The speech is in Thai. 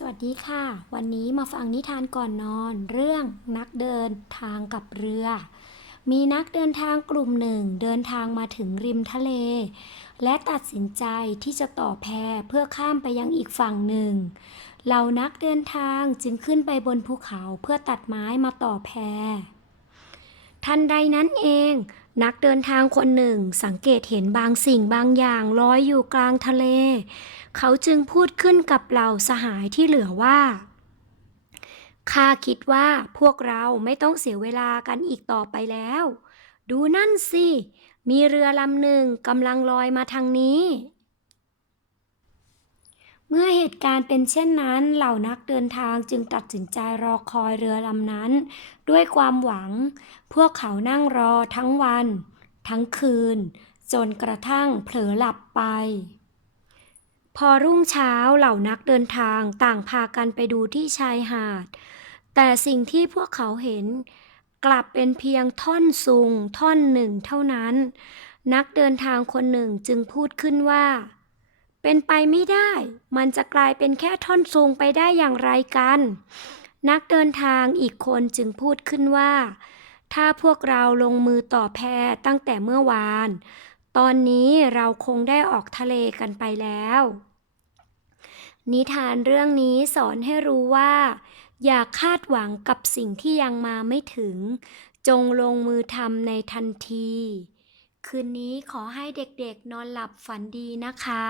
สวัสดีค่ะวันนี้มาฟังนิทานก่อนนอนเรื่องนักเดินทางกับเรือมีนักเดินทางกลุ่มหนึ่งเดินทางมาถึงริมทะเลและตัดสินใจที่จะต่อแพเพื่อข้ามไปยังอีกฝั่งหนึ่งเหล่านักเดินทางจึงขึ้นไปบนภูเขาเพื่อตัดไม้มาต่อแพทันใดนั้นเองนักเดินทางคนหนึ่งสังเกตเห็นบางสิ่งบางอย่างลอยอยู่กลางทะเลเขาจึงพูดขึ้นกับเหล่าสหายที่เหลือว่าข้าคิดว่าพวกเราไม่ต้องเสียเวลากันอีกต่อไปแล้วดูนั่นสิมีเรือลำหนึ่งกำลังลอยมาทางนี้เมื่อเหตุการณ์เป็นเช่นนั้นเหล่านักเดินทางจึงตัดสินใจรอคอยเรือลำนั้นด้วยความหวังพวกเขานั่งรอทั้งวันทั้งคืนจนกระทั่งเผลอหลับไปพอรุ่งเช้าเหล่านักเดินทางต่างพากันไปดูที่ชายหาดแต่สิ่งที่พวกเขาเห็นกลับเป็นเพียงท่อนซุงท่อนหนึ่งเท่านั้นนักเดินทางคนหนึ่งจึงพูดขึ้นว่าเป็นไปไม่ได้มันจะกลายเป็นแค่ท่อนซุงไปได้อย่างไรกันนักเดินทางอีกคนจึงพูดขึ้นว่าถ้าพวกเราลงมือต่อแพตั้งแต่เมื่อวานตอนนี้เราคงได้ออกทะเลกันไปแล้วนิทานเรื่องนี้สอนให้รู้ว่าอย่าคาดหวังกับสิ่งที่ยังมาไม่ถึงจงลงมือทำในทันทีคืนนี้ขอให้เด็กๆนอนหลับฝันดีนะคะ